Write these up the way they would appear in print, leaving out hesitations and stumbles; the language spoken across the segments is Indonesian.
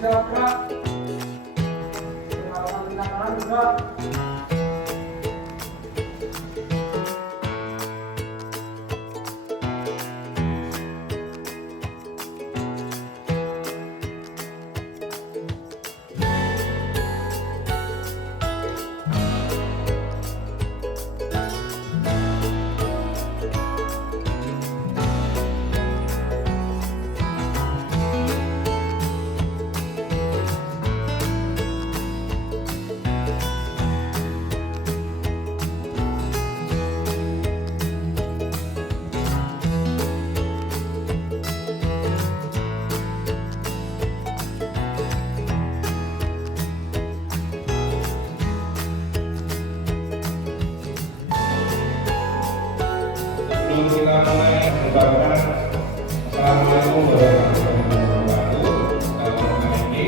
Siap, Kak. Silakan tindakan juga. Kita mulai mengucapkan Assalamualaikum warahmatullahi wabarakatuh. Dalam ini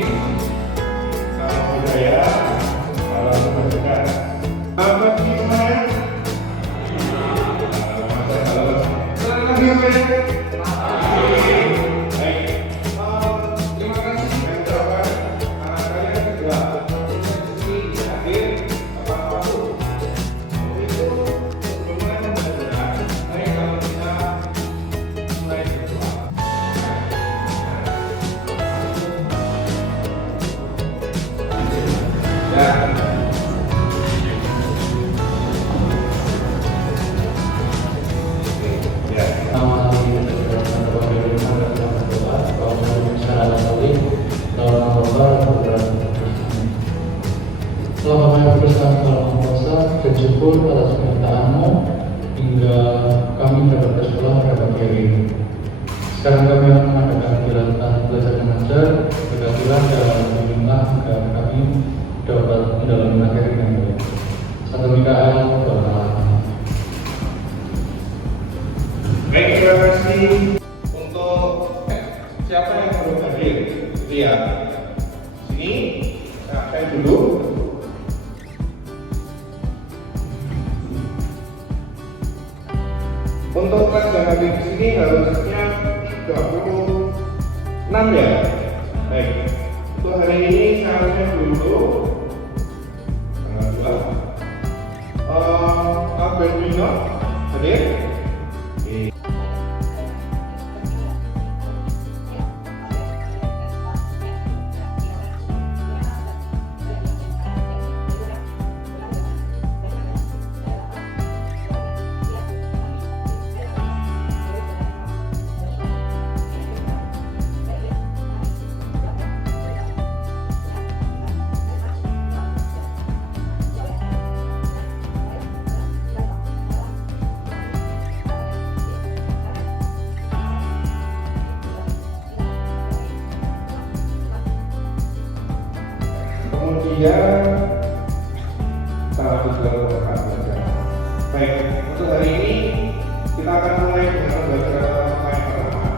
salam budaya, salam kebajikan. Apa gimana? Telah kami bersama dalam puasa dan syukur atas permintaanmu hingga kami dapat bersekolah pada pagi hari ini. Sekarang kami akan mengadakan kegiatan belajar mengajar, berkatilah dalam meminta agar kami dapat mendalami materi dengan baik. Satu Mikael, doa. Baik, terima kasih untuk siapa yang belum hadir. Lihat sini, saya dulu. Untuk kelas yang hadir di sini harusnya 36 ya. Baik, untuk hari ini seharusnya dulu tanggal 2. Albertino hadir. Kemudian salah satu rekan belajar. Baik, untuk hari ini kita akan mulai dengan belajar yang pertama.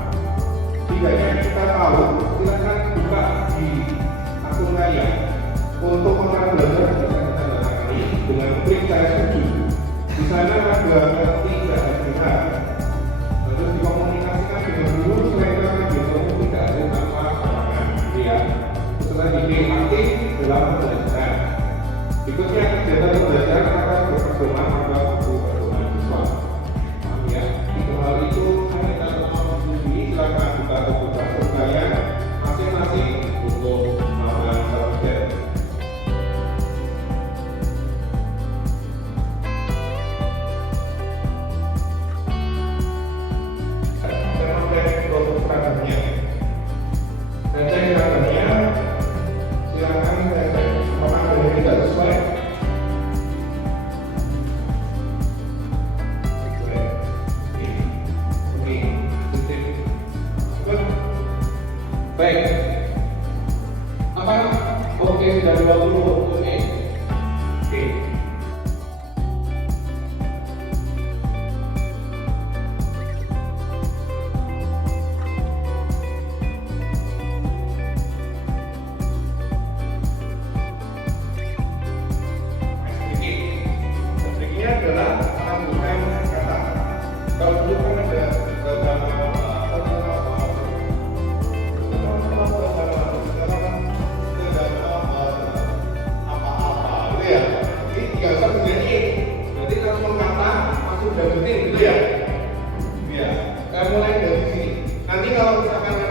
Tidaknya kita tahu, silakan buka di akun saya untuk orang belajar bisa kita lalui dengan klik saya setuju. Di sana ada tidak benar. Terus dikomunikasikan dengan guru supaya kita tidak ada tanpa halangan. Ya, setelah dipilih aktif dalam pembelajaran. Berikutnya kegiatan pembelajaran akan berpedoman pada buku pedoman siswa. Ya, itu hal itu saya minta tolong di silakan buka buku kalian masing-masing untuk melakukan subjek. Saya memberikan untuk seragamnya. Dan saya seragamnya. Silakan saya apakah ada yang tidak sesuai? Baik. Apa? Oke, sudah 20. Oke. Ini adalah rangkaian kata. Kalau dulu kan ada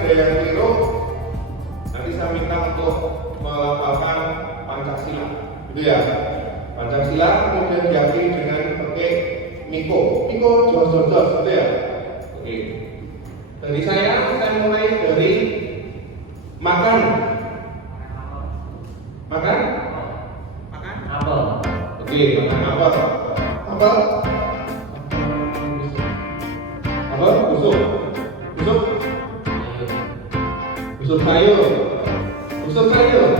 ada yang keliru, nanti saya minta untuk melafalkan Pancasila, gitu ya. Pancasila kemudian diakhiri dengan pakai Miko, jos, gitu ya. Oke. Dari saya mulai dari makan. Makan? Apel. Oke, makan apa? Apel? Busuk. Busuk sayur. Sayur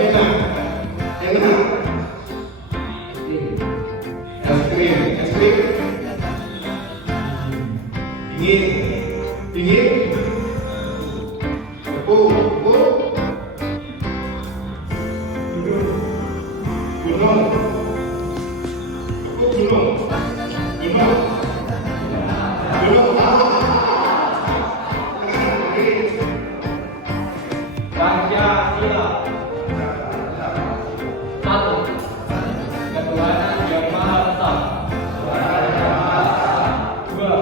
enak. Es krim. Dingin. Gunung. Pancasila. Satu. Ketuhanan yang Maha Esa. Dua.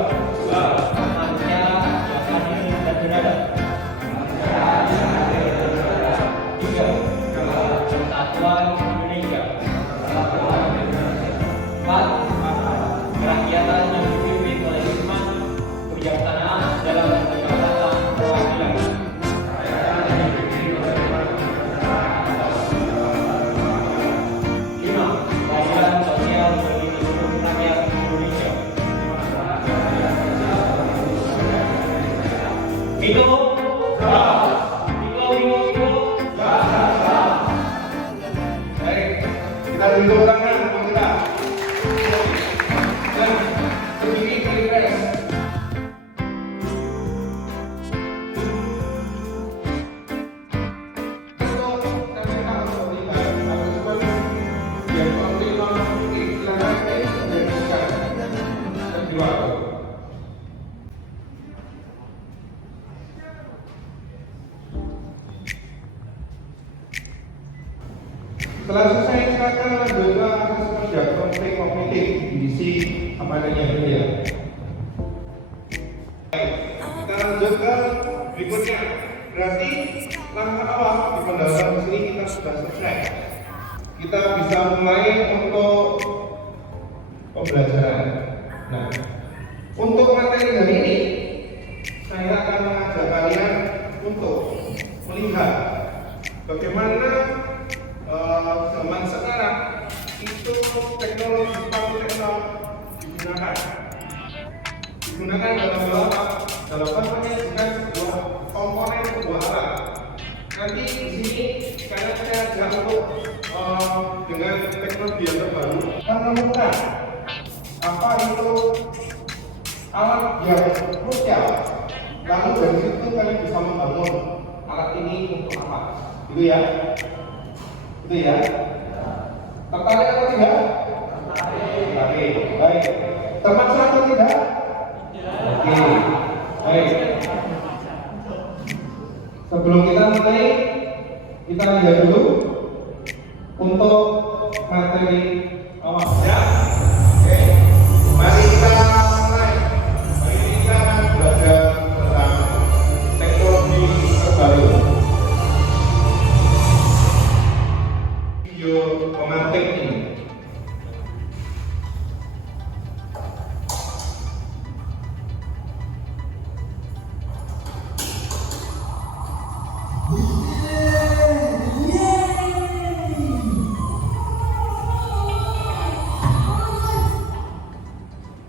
Pancasila yang adil dan beradab. Tiga. Persatuan Indonesia. Empat. Kerakyatan yang dipimpin oleh hikmat, kebijaksanaan dalam menegakkan perwakilan. Lima. Keadilan sosial bagi seluruh rakyat Indonesia. Miko. Baik, kita duduk tangan kita. Dan berdiri refresh. Setelah selesai, silakan lanjutkan akses konflik kognitif divisi apa adanya itu ya. Baik, kita lanjut ke berikutnya. Berarti langkah awal di pendalaman di sini kita sudah selesai. Kita bisa mulai untuk pembelajaran. Nah, untuk materi hari ini saya akan mengajak kalian untuk melihat bagaimana zaman sekarang itu teknologi digunakan dalam hal apa? Dalam hal menyajikan sebuah komponen sebuah alat. Nanti di sini karena saya ajak untuk dengan teknologi yang terbaru menemukan apa itu alat yang krusial. Lalu dari situ kalian bisa membangun alat ini untuk apa? Gitu ya. Tertarik atau tidak? Tertarik. Baik. Terpaksa atau tidak? Oke. Baik. Sebelum kita mulai, kita lihat dulu untuk materi awal. Ya. Oke. Mari kita mulai. Hari ini kita akan belajar tentang teknologi terbaru. Pemantik ini.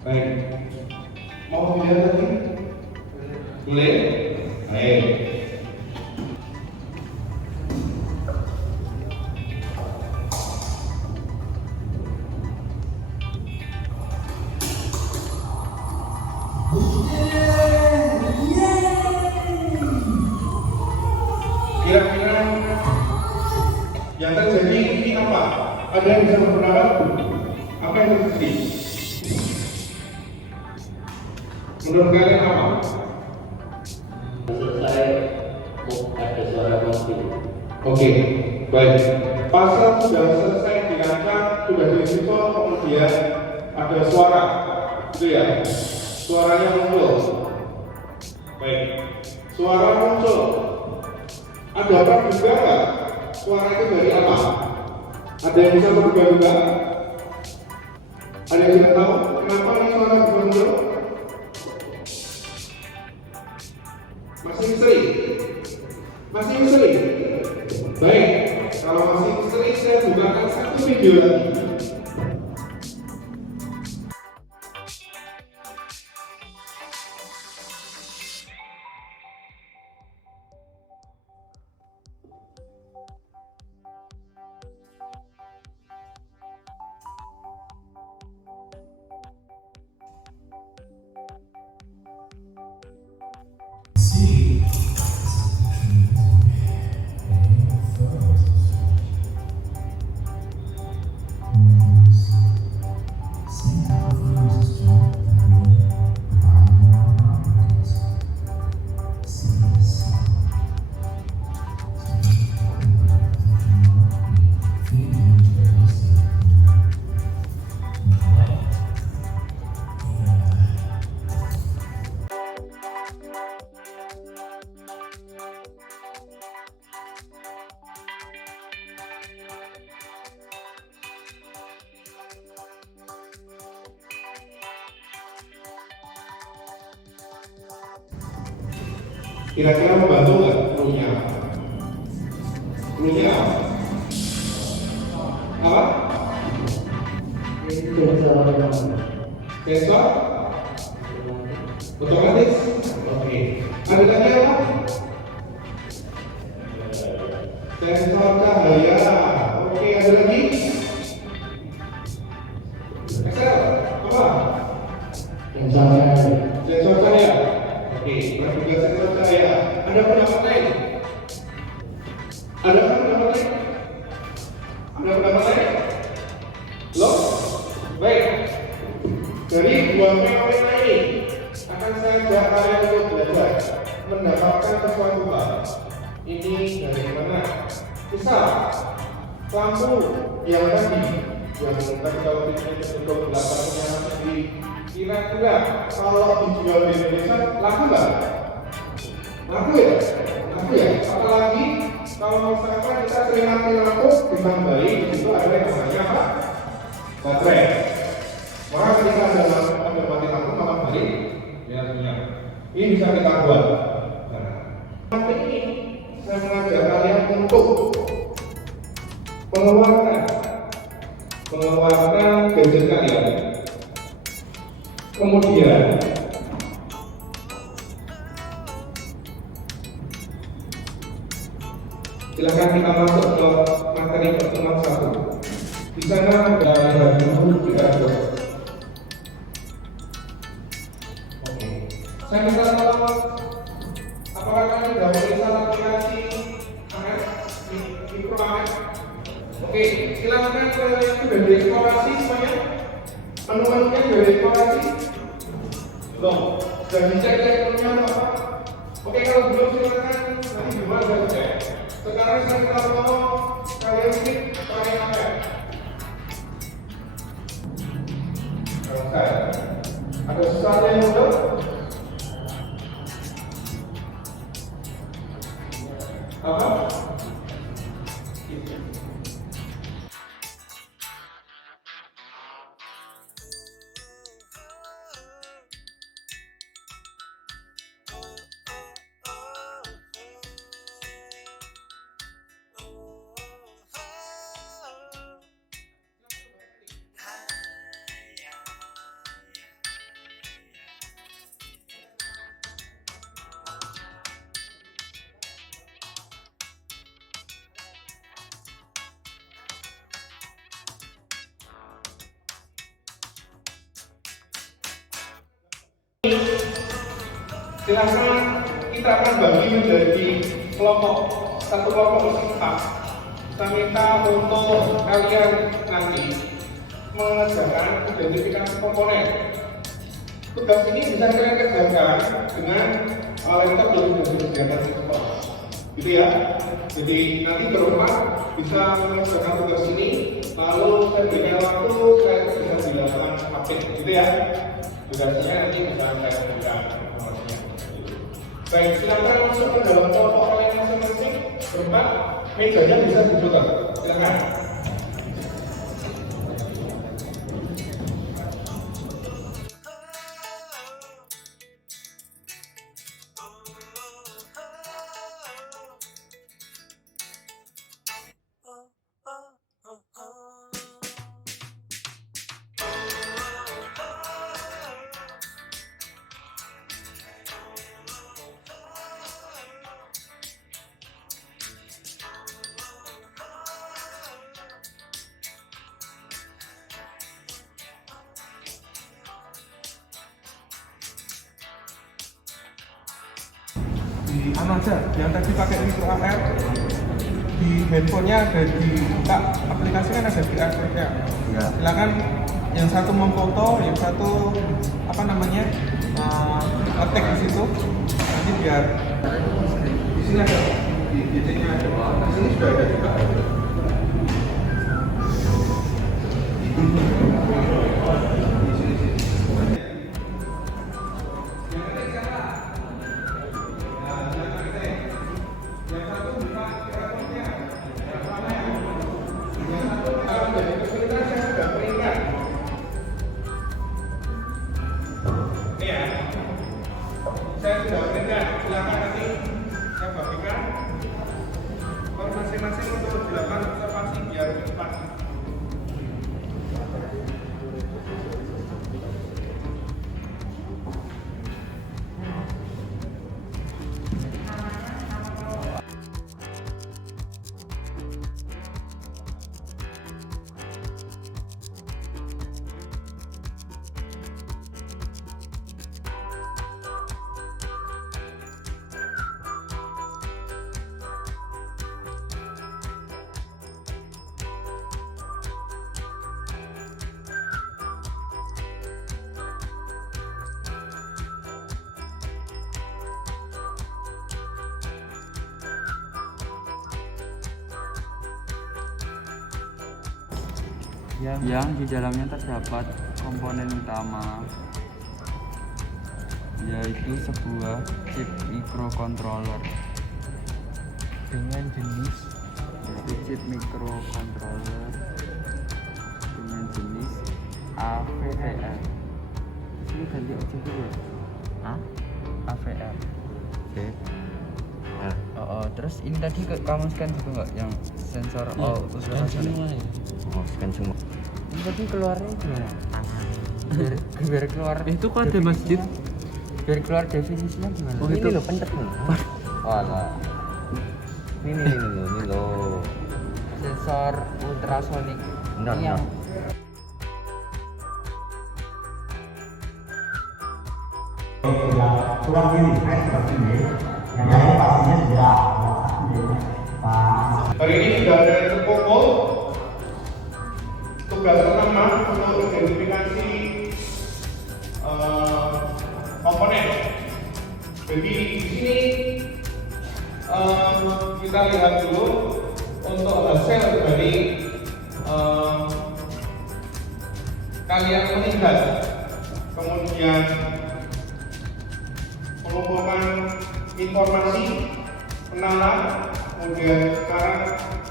Baik. Mau dilihat lagi? Boleh? Baik. Kira-kira yang terjadi ini apa? Ada yang bisa berpendapat? Apa yang terjadi? Menurut kalian apa? Selesai, ada suara mati. Oke, baik. Pasal sudah selesai dirancang, sudah diinstal, kemudian ada suara. gitu ya. Suaranya muncul. Baik, suara muncul. Ada apa juga nggak? Suara itu dari apa? Ada yang bisa berduga-duga? Ada yang bisa tahu kenapa ini suara muncul? Masih misteri? Masih misteri? Baik, kalau masih misteri saya bukakan satu video lagi. Kira-kira membantu nggak clue-nya? Clue-nya apa? Apa? Sensor? Otomatis? Oke. Ada lagi apa? Sensor cahaya. Oke, ada lagi? Excel? Apa? Sensor cahaya. Oke, juga sensor cahaya. Ada pendapat lain? Ada pendapat lain? Ada pendapat lain? Loh? Baik. Dari dua fenomena ini akan saya ajak kalian untuk belajar mendapatkan sesuatu hal. Ini dari mana? Misal, lampu yang tadi kalau untuk 8 penyala sendiri, kira-kira kalau dijual di Indonesia laku nggak? Laku ya? Laku ya? Apalagi kalau misalkan kita sering mati lampu ditambahi di situ ada yang namanya apa? Baterai. Maka ketika ada mati lampu malam hari, ini bisa kita buat. Nah, ini saya mengajak kalian untuk mengeluarkan gadget kalian. Kemudian silakan kita masuk ke materi pertemuan 1. Di sana ada dulu kita terus. Oke. Saya minta tolong, apakah kalian sudah menginstal aplikasi Mikro AMS? Oke, silakan kalian sudah dieksplorasi semuanya. Menu-menunya sudah dieksplorasi. Belum. Sudah dicek menunya apa? Oke, kalau belum silakan nanti gimana sudah cek. Sekarang saya minta tolong kalian skip pakai apa? Kalau saya ada sesuatu yang mudah. Apa? Silakan kita akan bagi menjadi kelompok. Satu kelompok berempat. Kita minta untuk kalian nanti mengerjakan identifikasi komponen. Tugas ini bisa kalian kerjakan dengan laptop yang sudah disediakan di sekolah. Gitu ya. Jadi nanti berempat bisa mengerjakan tugas ini. Lalu saya berikan waktu saya bisa dilakukan update. Gitu ya. durasinya nanti bisa saya berikan informasinya. Baik, silakan masuk ke dalam kelompok kalian masing-masing. Berempat, mejanya bisa diputar. Silakan. Di anu aja, yang tadi pakai micro AR di handphonenya ada dibuka aplikasi kan ada QR code-nya. Ya. Silakan yang satu memfoto, yang satu apa namanya ngetik di situ. Nanti biar di sini ada di titiknya ada. Di sini sudah ada juga. Saya sudah berikan, silakan nanti saya bagikan per masing-masing untuk dilakukan observasi biar cepat. Yang di dalamnya terdapat komponen utama, yaitu sebuah chip microcontroller dengan jenis chip microcontroller dengan jenis AVR. Ini ganti aja dulu. AVR. Oke. Terus ini tadi kamu scan juga nggak yang sensor ultrasonic? Scan semua. Ini tadi keluarnya gimana? Biar keluar. Itu kan ada masjid. Biar keluar definisinya gimana? Oh, ini loh pentet nih. Walah. Ini loh. Sensor ultrasonic. Ini yang kurang ini, seperti ini. Yang lain pastinya sudah. Hari ini sudah ada yang terkumpul. Tugas pertama untuk identifikasi komponen. Jadi di sini kita lihat dulu untuk hasil dari kalian meninggal, kemudian mengumpulkan informasi, kenalan, kemudian sekarang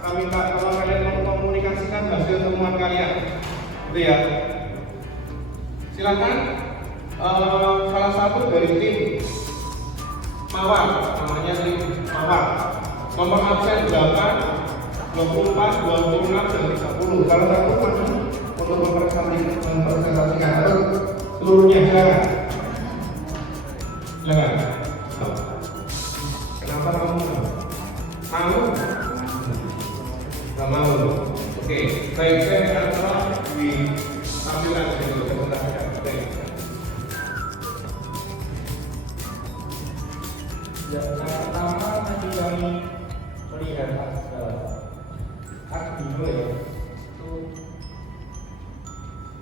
kami minta kalau kalian mengkomunikasikan hasil temuan kalian, gitu ya. Silakan salah satu dari tim Mawar, namanya tim Mawar, nomor absen 8, 24, 26, dan 30. Salah satu maju untuk mempresentasikan atau seluruhnya silakan. Silakan. Kenapa kamu mau? Nggak mau. Oke, baik, saya akan ditampilkan dulu sebentar. Yang pertama tadi kami melihat Arduino ya, itu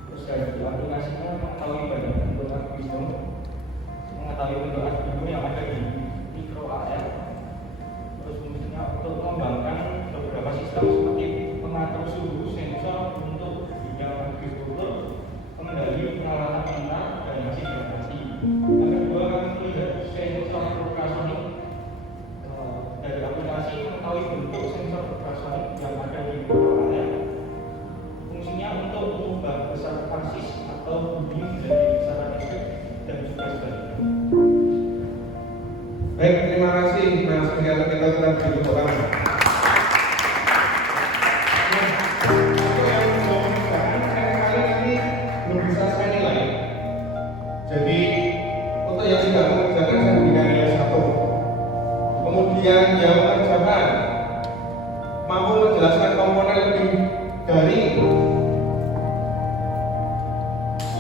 terus dari aplikasinya mengetahui banyak bentuk Arduino Baik, terima kasih Mas Pengajar kita sudah tepuk tangan. Untuk yang mau mengerjakan kali ini belum bisa saya nilai. Jadi untuk yang tidak mengerjakan saya berikan nilai 1. Kemudian yang mengerjakan mampu menjelaskan komponen lebih dari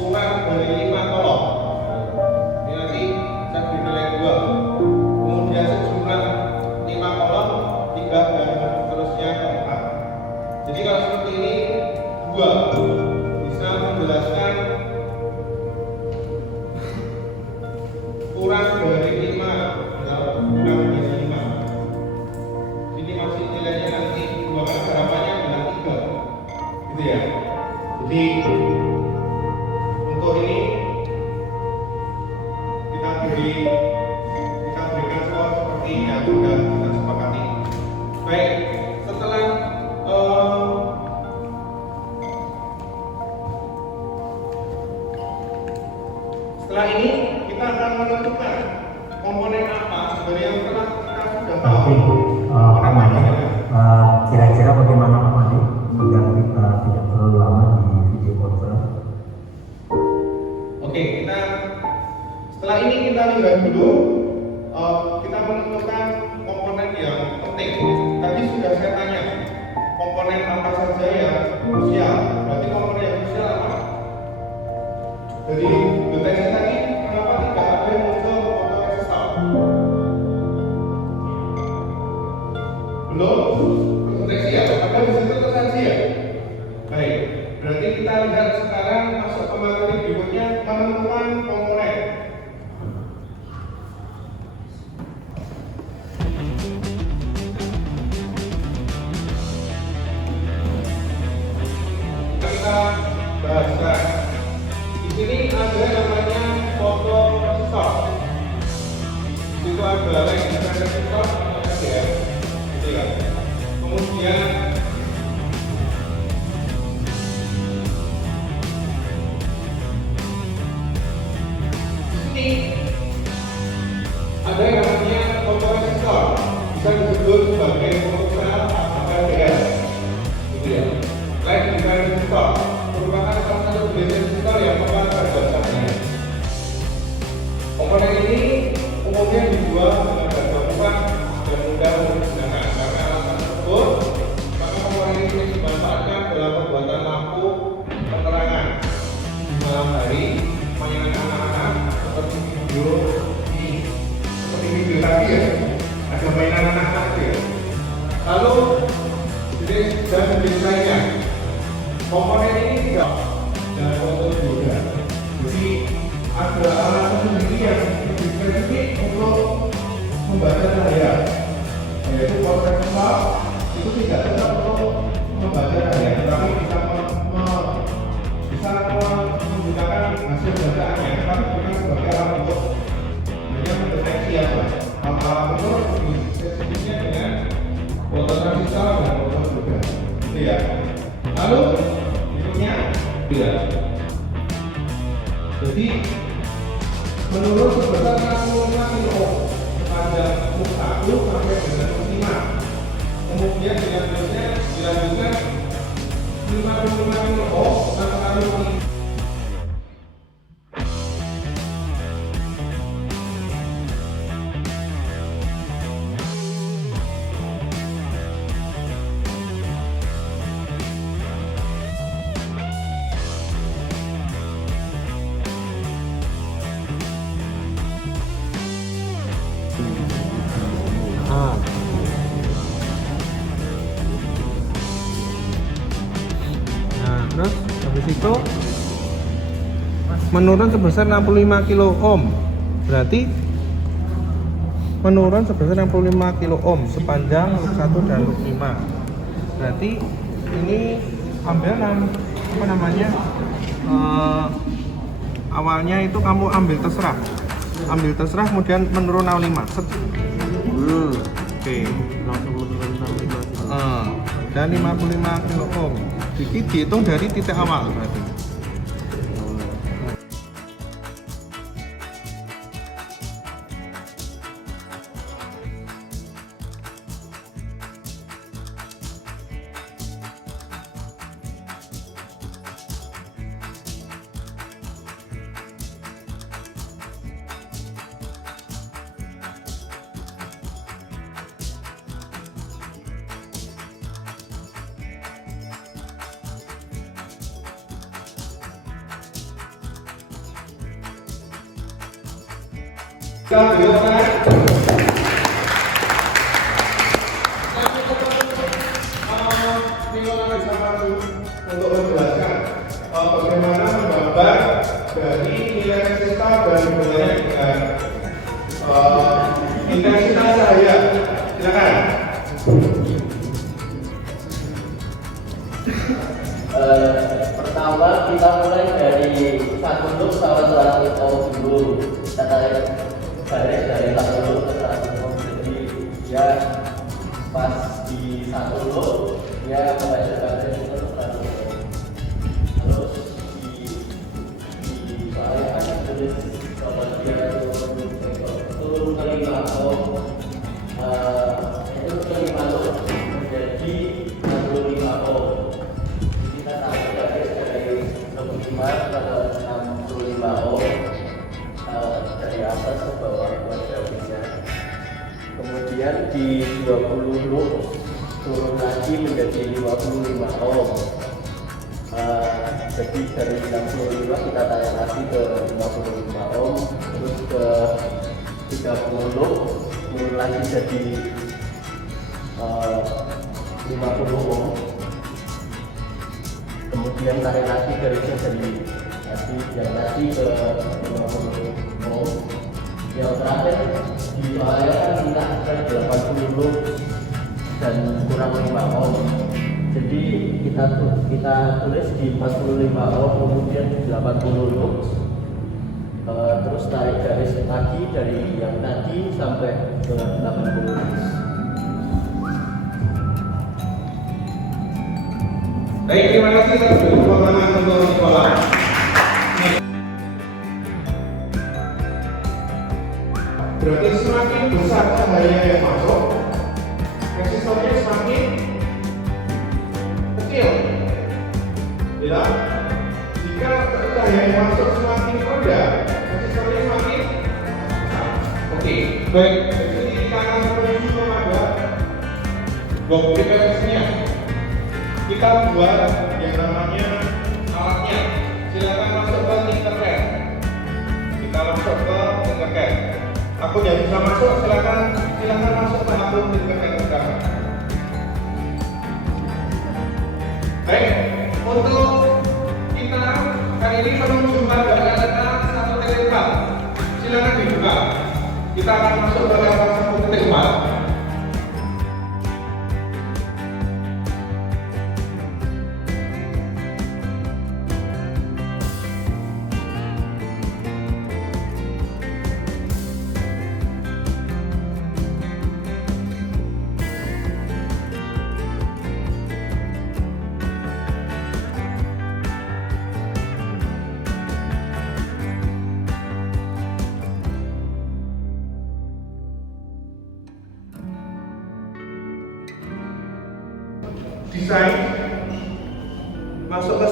kurang dari 5 kolom. Ini nanti saya beri nilai 2. Kemudian sejumlah 5 kolom, 3 dan seterusnya 4. Jadi kalau seperti ini 2 bisa menjelaskan kurang dari 5 atau kurang dari 5. Ini masih nilainya nanti 2 kali harapannya adalah 3, gitu ya. Jadi untuk ini kita berikan skor seperti yang sudah kita sepakati. Baik, setelah ini kita akan menentukan komponen apa dari yang telah kita sudah tahu. Pak Madi, kira-kira bagaimana Pak Madi agar kita tidak terlalu lama di video conference? Oke, setelah ini kita lihat dulu, kita menentukan komponen yang penting. Tadi sudah saya tanya, komponen apa saja yang krusial. Berarti komponen yang krusial apa? Jadi deteksi tadi, kenapa tidak ada yang muncul fotoresistor? Belum deteksi ya, ada di situ tersaji ya. Baik, berarti kita lihat sekarang masuk ke materi berikutnya, penentuan komponen. Kita bahaskan. Di sini ada namanya fotoresistor. Itu ada lagi resistor ya. Gitu ya. Kemudian ada yang namanya fotoresistor, bisa disebut sebagai fotosel atau LDR, gitu ya. Lain dengan resistor, merupakan salah satu jenis resistor yang tepat pada dasarnya. Komponen ini umumnya dibuat dengan harga murah dan mudah untuk digunakan. Karena alasan tersebut, maka komponen ini dimanfaatkan dalam pembuatan lampu penerangan di malam hari, mainan anak-anak seperti video tadi ya, ada mainan anak-anak ya. Lalu jenis lainnya, komponen ini tidak dan fotogoda. Jadi ada alat sendiri yang lebih spesifik untuk membaca cahaya, yaitu fotoresistor. Itu tidak tetap untuk membaca cahaya, tetapi bisa menggunakan hasil bacaannya, tapi bukan sebagai alat untuk mendeteksi apa. Alat itu spesifiknya dengan fototransistor dan fotogoda, gitu ya. Lalu berikutnya, ya. Jadi menurut sebesar 65 kilo sepanjang 1 sampai dengan 5. Kemudian dilanjutkan 55 kilo antara 5. Nah, terus habis itu menurun sebesar 65 kilo ohm. Berarti menurun sebesar 65 kilo ohm sepanjang loop 1 dan loop 5. Berarti ini ambil apa namanya? Awalnya itu kamu ambil terserah kemudian menurun 05. Oke. Langsung menurun 05. Dan 55 kilo ohm. Jadi dihitung dari titik awal berarti. Kita belokkan. Minggu bisa maju untuk menjelaskan bagaimana menggambar dari nilai kita dan nilai dengan intensitas cahaya. Silakan. Pertama kita mulai dari satu loop sama 100 ohm dulu. Kita tarik garis dari satu loop ke 100 ohm. Jadi ya pas di satu loop dia membaca garis itu 100 ohm. Terus di soalnya ada tulis kalau dia turun ke 5 ohm, itu ke 5 loop menjadi 65 ohm. Kita tarik garis dari 25 ke 65 ohm, dari atas ke bawah buat garisnya. Kemudian di 20 loop turun lagi menjadi 55 ohm. Jadi dari 65 kita tarik lagi ke 55 ohm, terus ke 30 loop turun lagi jadi 50 ohm. Kemudian tarik lagi garisnya dari tadi yang tadi ke 50 ohm. Yang terakhir di soalnya kan kita akan 80 loop dan kurang 5 ohm. Jadi kita tulis di 45 ohm kemudian 80 loop. Terus tarik garis lagi dari yang tadi sampai ke 80 loop. Baik, terima kasih atas pertolongan untuk sekolah. Berarti semakin besar cahaya yang masuk, resistornya semakin kecil. Ya, jika cahaya yang masuk semakin rendah, resistornya semakin besar. Oke, baik. Jadi kita akan menuju kepada blok BPS-nya. Kita buat yang namanya alatnya. Silakan masuk ke internet. Kita masuk ke internet. Aku yang bisa masuk, silakan masuk ke akun internet sekarang. Baik, untuk kita kali ini menunjukkan data 1.4. Silakan dibuka. Kita akan masuk ke data 1.4. Desain masuk ke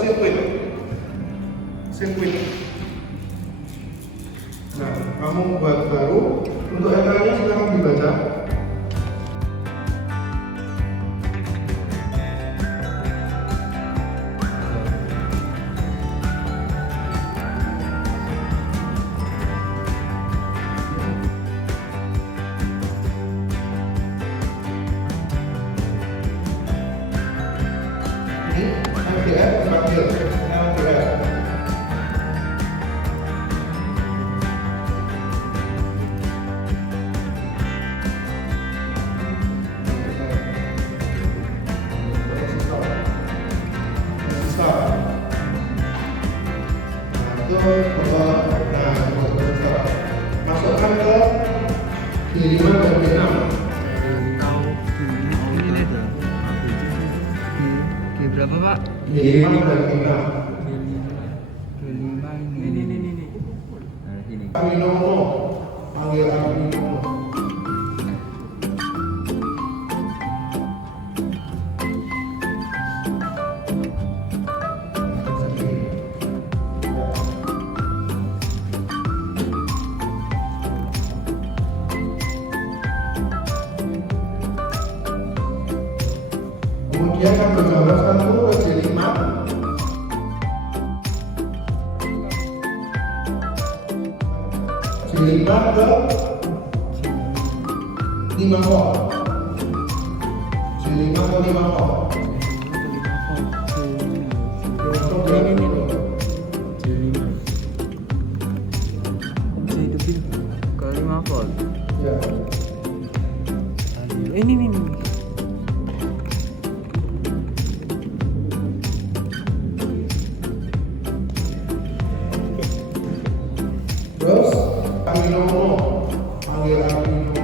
sirkuit. Nah, kamu buat baru untuk LK-nya silakan dibaca. MDF dipanggil MDF. Masukkan ke D5 dan D6. Berapa Pak? D5 dan D6. Ini. Aminono, panggil Aminono. Kemudian yang bergambar satu J5. C5 ke 5 volt. C5 ke 5 volt. Ke 5 volt. Ya. Ini nih. Terus panggil Arduino.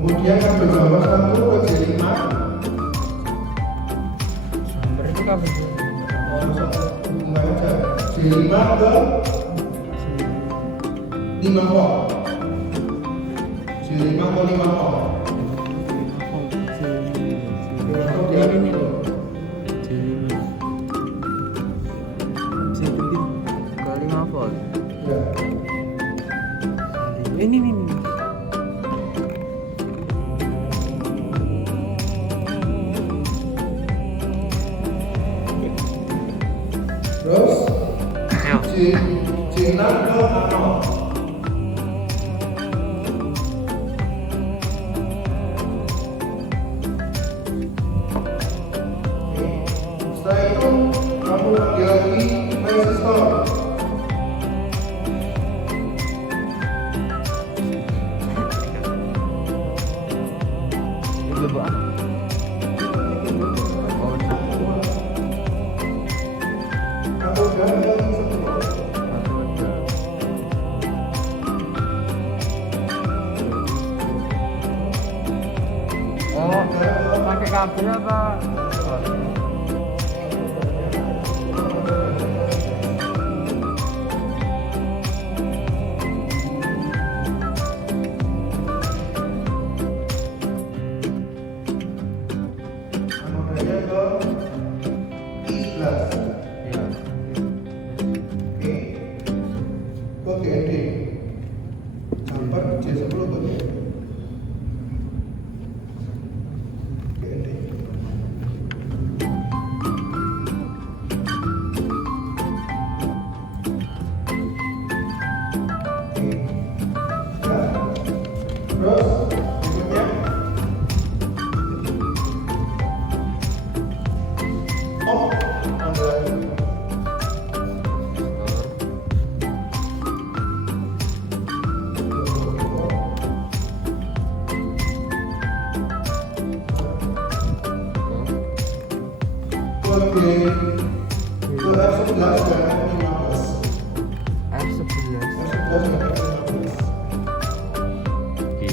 Kemudian kabel jumper 1 ke J5. Sumber itu kabel. J5 ke 5 volt. J5 ke 5 volt. Ini loh. Ke 5 volt. Ya. Ini nih. Terus J6 ke 0. Setelah itu kamu panggil lagi resistor. Itu apa? Kamu ganti Oh, pakai kabel apa? anodanya ke I11. Ya. Oke. Ke GND. Jumper J10 ke GND. Oke. Nah, terus berikutnya ambil lagi. Oke, ke F11 dan F15. F11. F11 dan F15. Oke.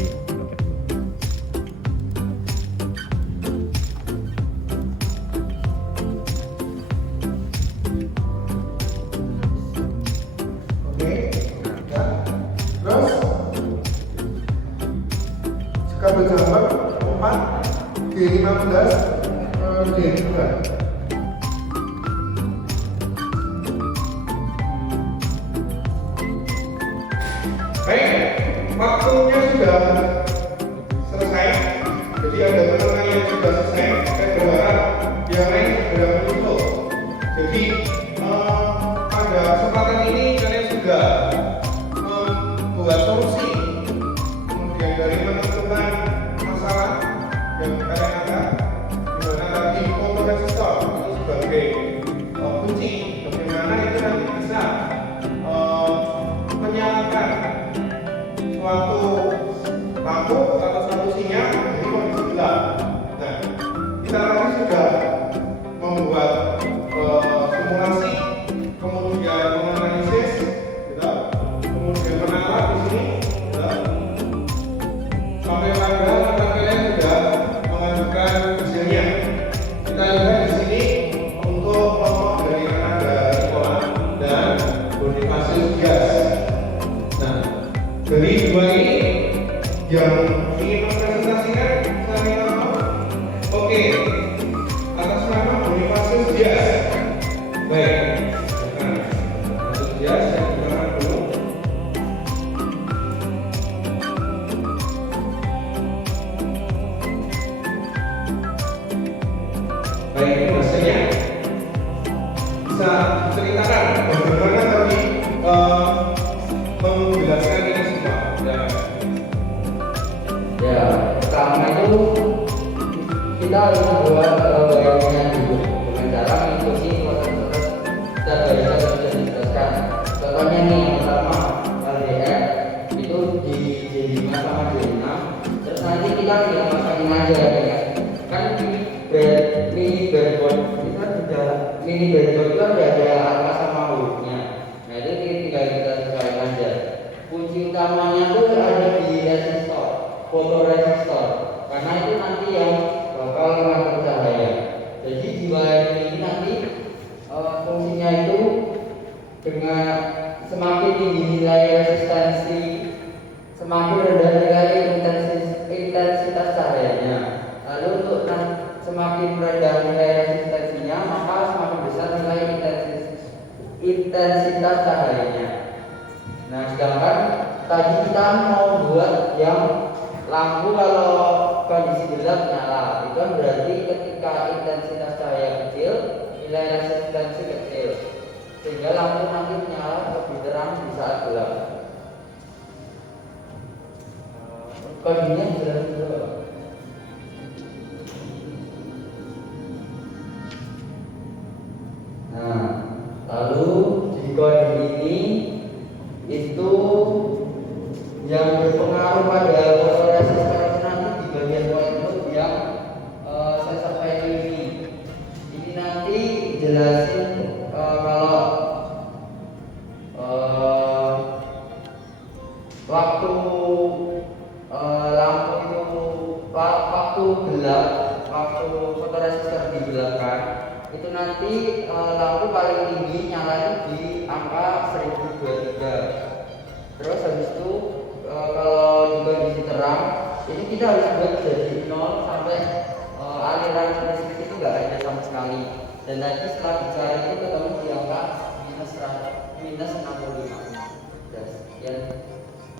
Oke, ya. Terus kabel jumper 4 G15 G3. Baik, waktunya sudah selesai. Jadi ada teman-teman yang sudah selesai. Saya berharap yang lain sudah menyusul. Jadi pada kesempatan ini kalian sudah membuat solusi, kemudian dari menentukan masalah yang kalian ada, di mana tadi foto resistor itu sebagai kunci bagaimana itu nanti bisa menyalakan suatu lampu dashboard itu kan udah ada angka sama hurufnya. Nah itu tinggal kita sesuaikan aja. Kunci utamanya tuh ada di resistor, fotoresistor, karena itu nanti yang bakal mengatur cahaya. Jadi di wiring ini nanti fungsinya itu dengan semakin tinggi nilai resistansi, semakin rendah nilai intensitas cahayanya. Lalu untuk semakin rendah nilai resistansinya, maka semakin besar nilai intensitas cahayanya. Nah, sedangkan tadi kita mau buat yang lampu kalau kondisi gelap nyala, itu kan berarti ketika intensitas cahaya kecil, nilai resistansi kecil, sehingga lampu nanti menyala lebih terang di saat gelap. Kodenya jelas dulu. Nah, lalu di kode ini itu yang berpengaruh pada fotoresistor itu nanti di bagian white loop yang sensor value ini. Ini nanti jelasin kalau waktu lampu itu waktu gelap, waktu fotoresistor digelapkan, itu nanti lampu paling tinggi nyala itu di angka 1023. Terus habis itu kalau di kondisi terang, ini kita harus buat jadi 0 sampai aliran listrik itu nggak ada sama sekali. Dan nanti setelah dicari itu ketemu di angka minus 65. Dan sekian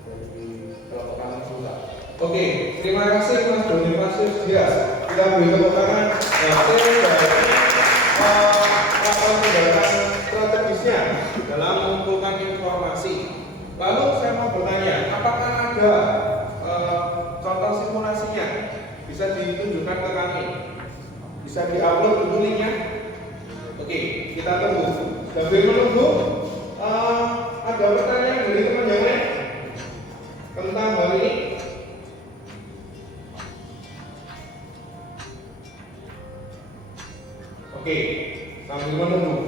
dari kelompok kami juga. Oke, terima kasih Mas Doni Masius Dias. Kita beri tepuk tangan hasil dari laporan tindakan strategisnya dalam mengumpulkan informasi. Lalu saya mau bertanya, apakah ada contoh simulasinya? Bisa ditunjukkan ke kami? Bisa diupload dulu linknya? Oke, kita tunggu. Sambil menunggu, ada pertanyaan dari teman yang lain tentang hal ini? Oke, sambil menunggu.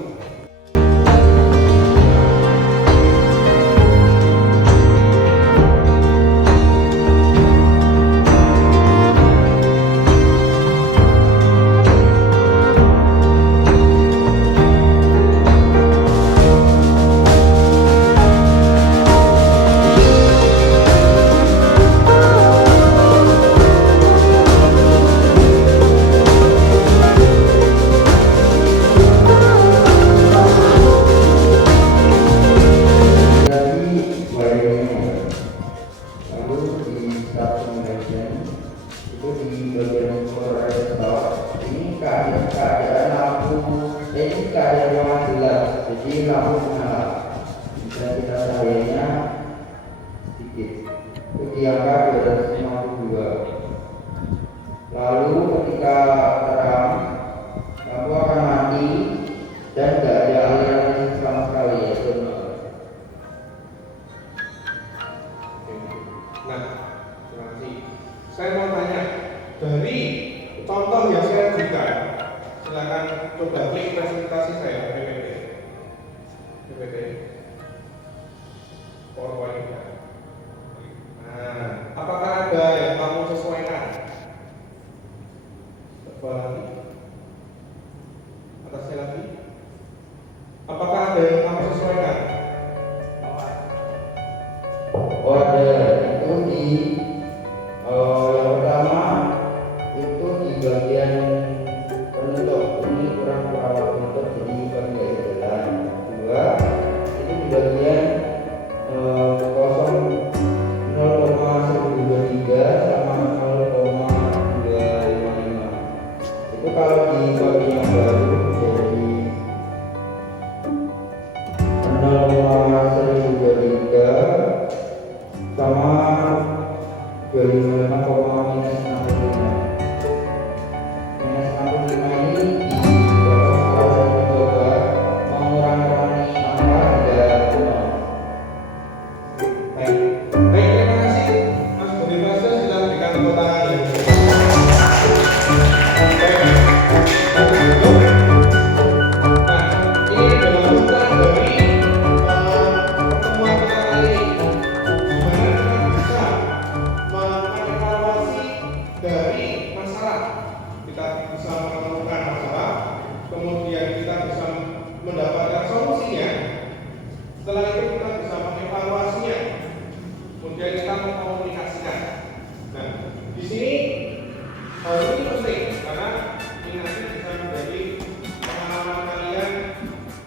Lalu ketika terang, lampu akan mati dan tidak ada aliran listrik sama sekali, yaitu 0. Nah, terima kasih. Saya mau tanya, dari contoh yang saya berikan, silakan coba klik presentasi saya, PPT, PowerPoint. Nah, apakah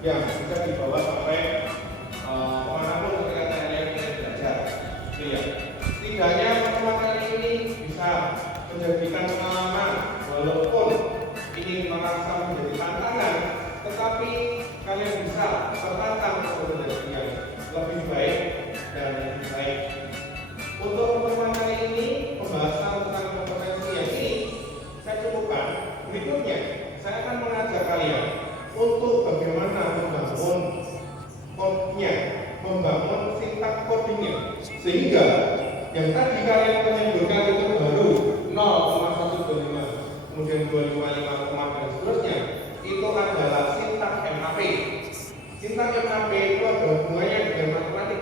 yang bisa dibawa sampai kemanapun ketika kalian ingin belajar. Gitu ya. Setidaknya pertemuan kali ini bisa menjadikan pengalaman, walaupun ini merasa menjadi tantangan, tetapi kalian bisa tertantang untuk menjadi yang lebih baik dan lebih baik. Untuk pertemuan kali ini, pembahasan tentang kompetensi yang ini saya cukupkan. Berikutnya, saya akan mengajak kalian untuk bagaimana membangun code-nya, membangun sintak codingnya, sehingga yang tadi kalian menyebutkan itu baru 0,125, kemudian 255, dan seterusnya, itu adalah sintak MHP. Sintak MHP itu adalah hubungannya dengan matematik,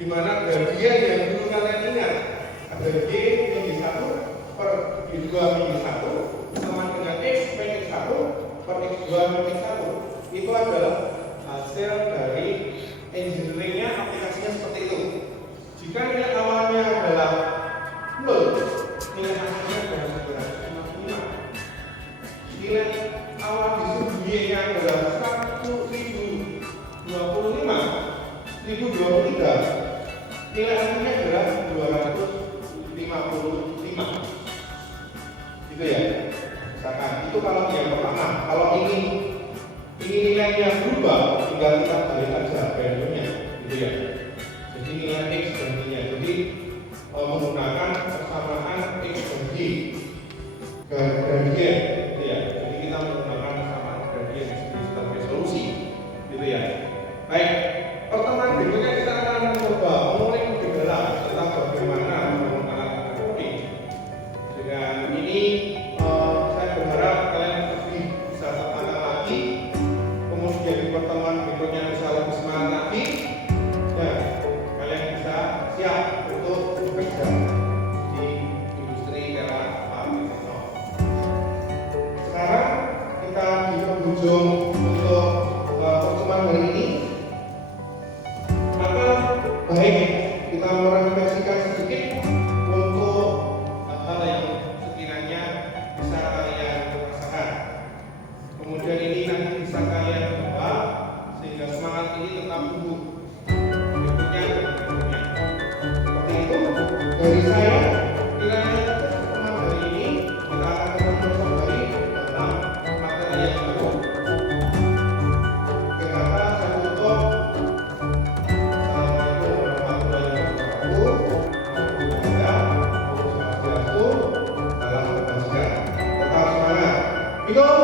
di mana gradien yang dulu kalian ingat ada G min 1 per G2 min 1 sama dengan X min 1 per X2 min 1. Itu adalah hasil dari engineeringnya, aplikasinya seperti itu. Jika nilai awalnya adalah 0, nilai akhirnya adalah 955. Nilai awal disebutnya adalah 1025, 1023, nilai akhirnya adalah 255. Gitu ya. Misalkan itu kalau yang pertama. Kalau ini nilai yang berubah, tinggal kita balik aja value-nya, gitu ya. Jadi nilai X dan Y-nya. Jadi menggunakan persamaan X dan Y gradien, gitu ya. Jadi kita menggunakan persamaan gradien sebagai solusi, gitu ya. Baik, pertemuan berikutnya kita akan mencoba mengulik lebih dalam tentang bagaimana menggunakan alat coding. Dengan ini saya berharap kalian lebih bisa tertantang lagi, kemudian di pertemuan berikutnya bisa lebih semangat lagi, dan kalian bisa siap untuk bekerja di industri era 4.0. Sekarang kita di penghujung untuk pertemuan hari ini. Maka baik kita merefleksikan sedikit untuk hal yang sekiranya bisa kalian rasakan. Kemudian ini nanti bisa kalian bawa sehingga semangat ini tetap tumbuh. Berikutnya. Seperti itu dari saya. Kiranya pertemuan hari ini kita akan ketemu kembali dalam materi yang baru. Oke, kata saya tutup. Hidup,